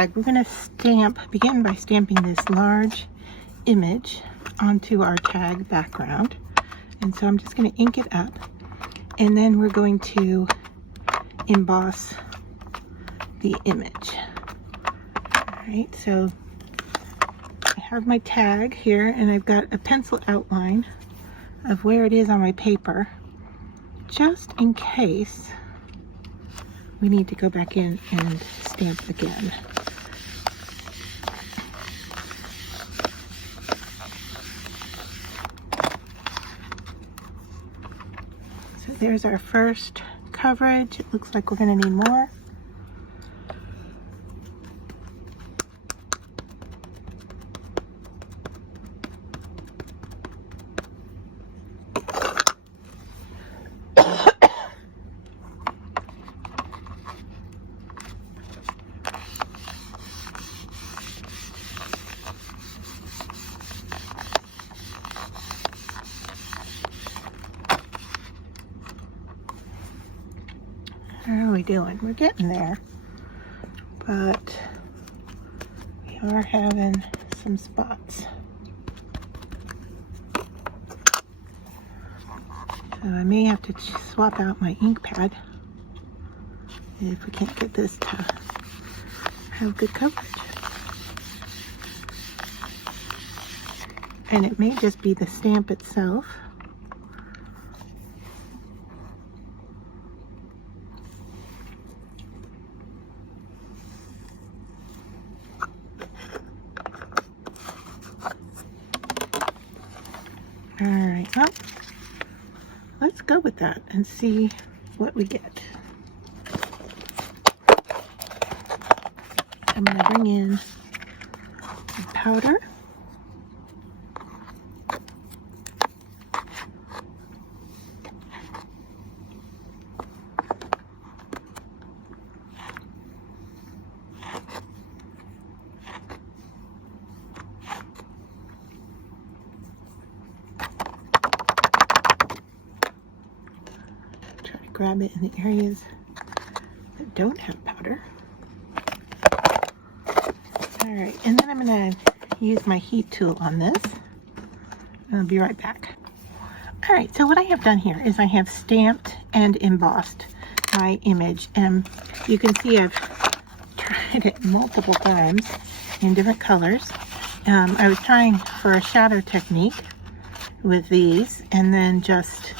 tag, we're going to begin by stamping this large image onto our tag background. And so I'm just going to ink it up, and then we're going to emboss the image. All right, so I have my tag here, and I've got a pencil outline of where it is on my paper, just in case we need to go back in and stamp again. So there's our first coverage. It looks like we're going to need more. How are we doing? We're getting there, but we are having some spots. So I may have to swap out my ink pad if we can't get this to have good coverage. And it may just be the stamp itself. All right, well, let's go with that and see what we get. I'm going to bring in the powder. Grab it in the areas that don't have powder. All right, and then I'm going to use my heat tool on this. I'll be right back. All right, so what I have done here is I have stamped and embossed my image, and you can see I've tried it multiple times in different colors. I was trying for a shadow technique with these, and then just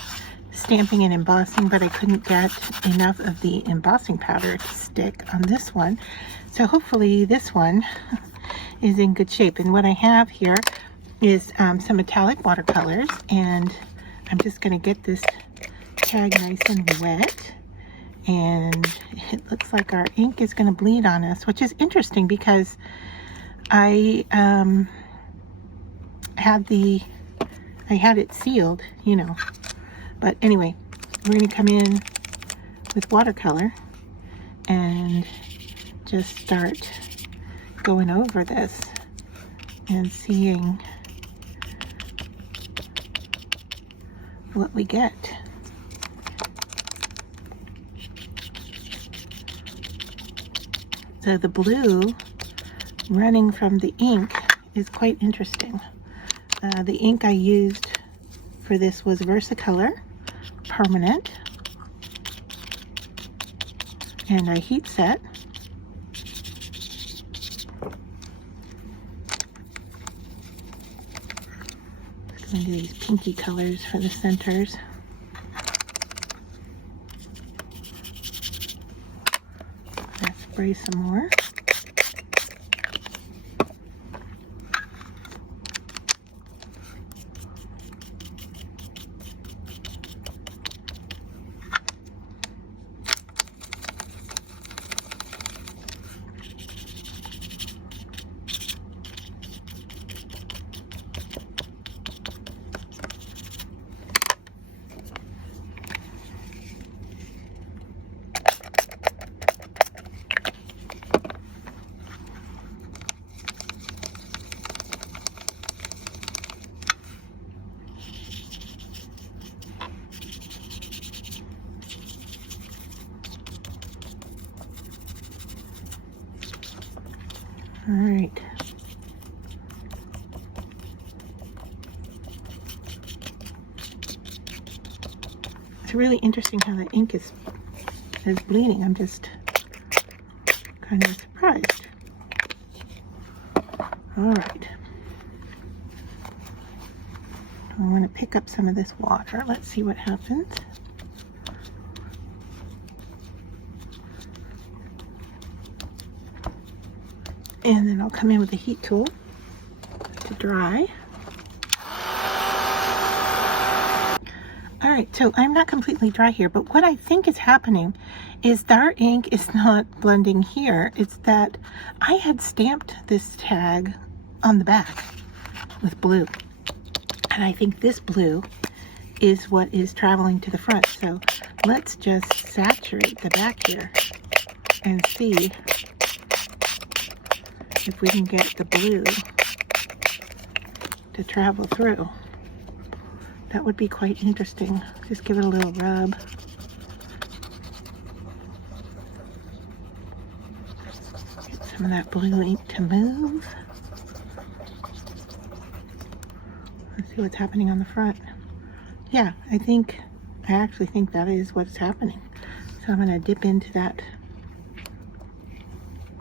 stamping and embossing, but I couldn't get enough of the embossing powder to stick on this one. So hopefully this one is in good shape. And what I have here is some metallic watercolors, and I'm just going to get this tag nice and wet. And it looks like our ink is going to bleed on us, which is interesting because I had it sealed, you know. But anyway, we're going to come in with watercolor and just start going over this and seeing what we get. So the blue running from the ink is quite interesting. The ink I used for this was Versacolor Permanent, and I heat set. Just going to do these pinky colors for the centers. Let's spray some more. All right. It's really interesting how the ink is bleeding. I'm just kind of surprised. All right. I want to pick up some of this water. Let's see what happens. And then I'll come in with a heat tool to dry. All right, so I'm not completely dry here, but what I think is happening is that our ink is not blending here. It's that I had stamped this tag on the back with blue. And I think this blue is what is traveling to the front. So let's just saturate the back here and see if we can get the blue to travel through. That would be quite interesting. Just give it a little rub. Get some of that blue ink to move. Let's see what's happening on the front. Yeah, I actually think that is what's happening. So I'm going to dip into that,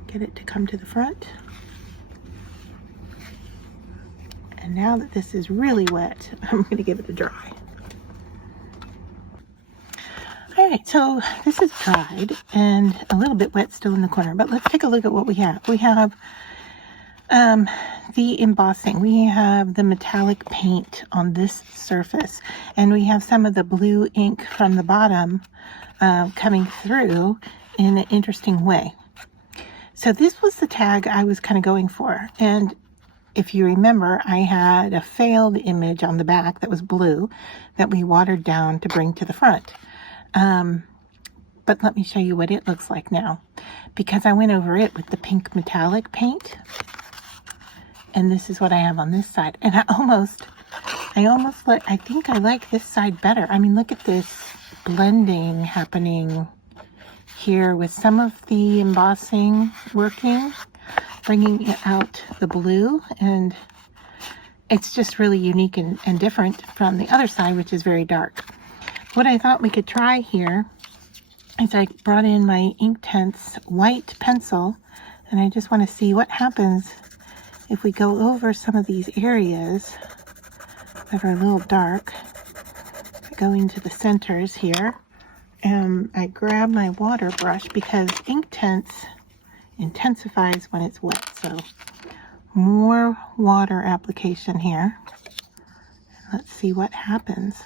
get it to come to the front. And now that this is really wet, I'm going to give it a dry. All right, so this is dried and a little bit wet still in the corner, but let's take a look at what we have. We have the embossing. We have the metallic paint on this surface, and we have some of the blue ink from the bottom coming through in an interesting way. So this was the tag I was kind of going for, and if you remember, I had a failed image on the back that was blue that we watered down to bring to the front. But let me show you what it looks like now, because I went over it with the pink metallic paint. And this is what I have on this side. And I think I like this side better. I mean, look at this blending happening here with some of the embossing working, bringing out the blue, and it's just really unique and different from the other side, which is very dark. What I thought we could try here is I brought in my Inktense white pencil, and I just want to see what happens if we go over some of these areas that are a little dark. I go into the centers here, and I grab my water brush because Inktense intensifies when it's wet. So more water application here. Let's see what happens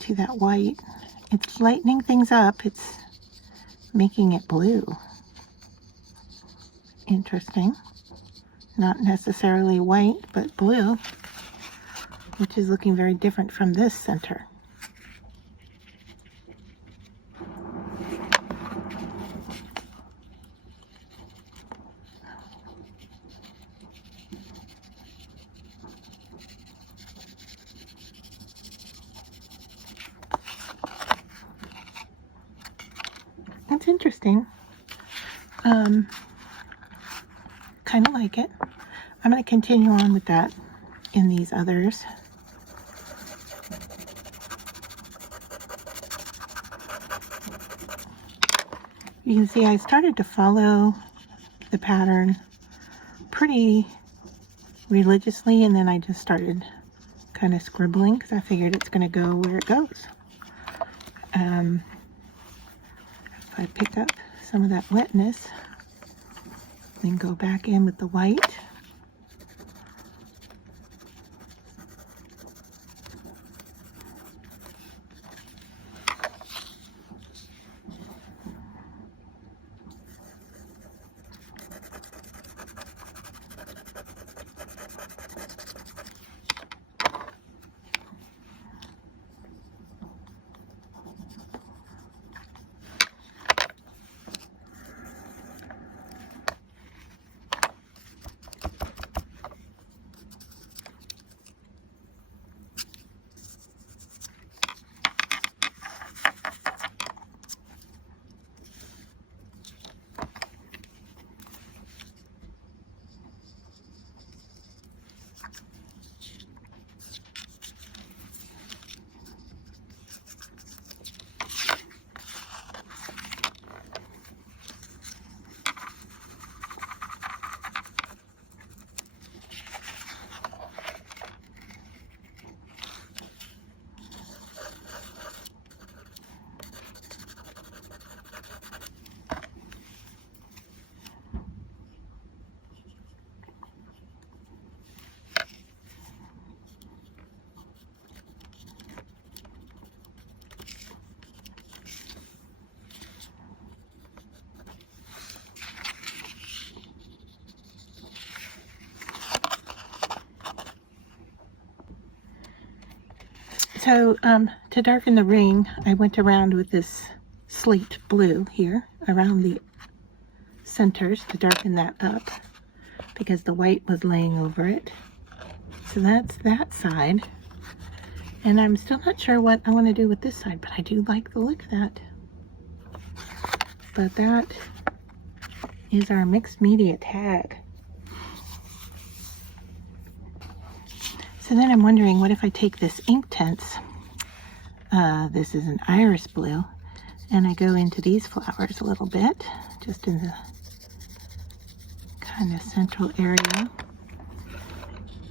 to that white. It's lightening things up. It's making it blue. Interesting. Not necessarily white, but blue, which is looking very different from this center. It's interesting. Kind of like it. I'm going to continue on with that in these others. You can see I started to follow the pattern pretty religiously, and then I just started kind of scribbling because I figured it's going to go where it goes. If I pick up some of that wetness, then go back in with the white. So to darken the ring, I went around with this slate blue here around the centers to darken that up because the white was laying over it. So that's that side. And I'm still not sure what I want to do with this side, but I do like the look of that. But that is our mixed media tag. So then I'm wondering, what if I take this Inktense, this is an iris blue, and I go into these flowers a little bit, just in the kind of central area.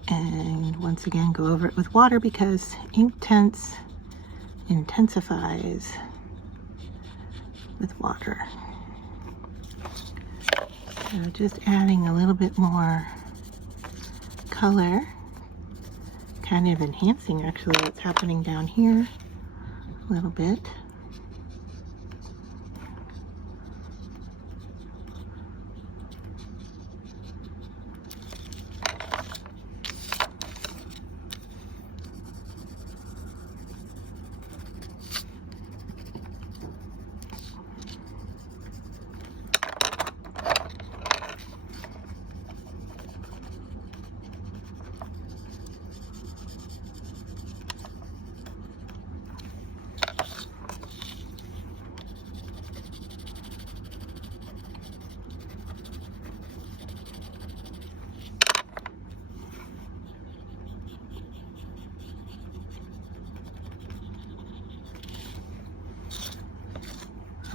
And once again, go over it with water because Inktense intensifies with water. So just adding a little bit more color, kind of enhancing actually what's happening down here a little bit.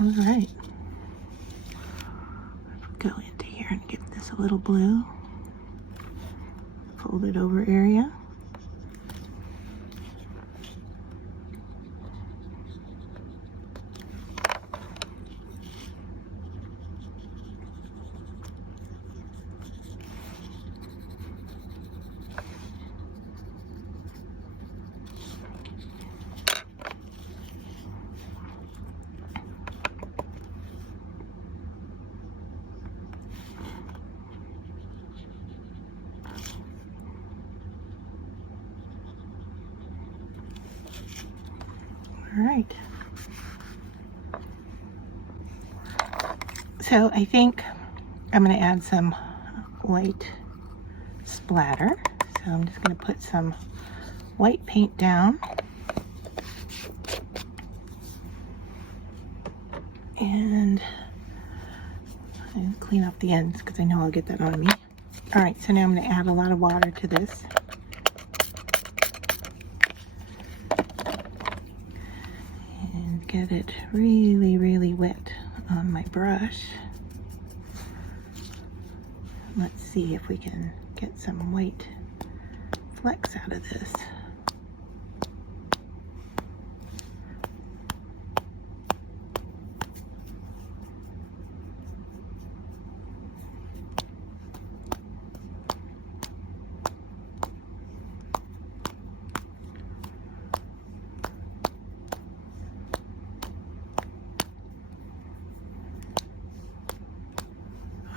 All right, go into here and get this a little blue, fold it over area. All right, so I think I'm going to add some white splatter. So I'm just going to put some white paint down and clean off the ends because I know I'll get that on me. All right, so now I'm going to add a lot of water to this. Get it really, really wet on my brush. Let's see if we can get some white flecks out of this.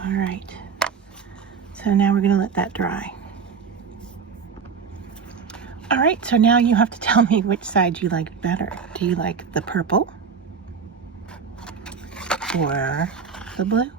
All right, so now we're going to let that dry. All right, so now you have to tell me which side you like better. Do you like the purple or the blue?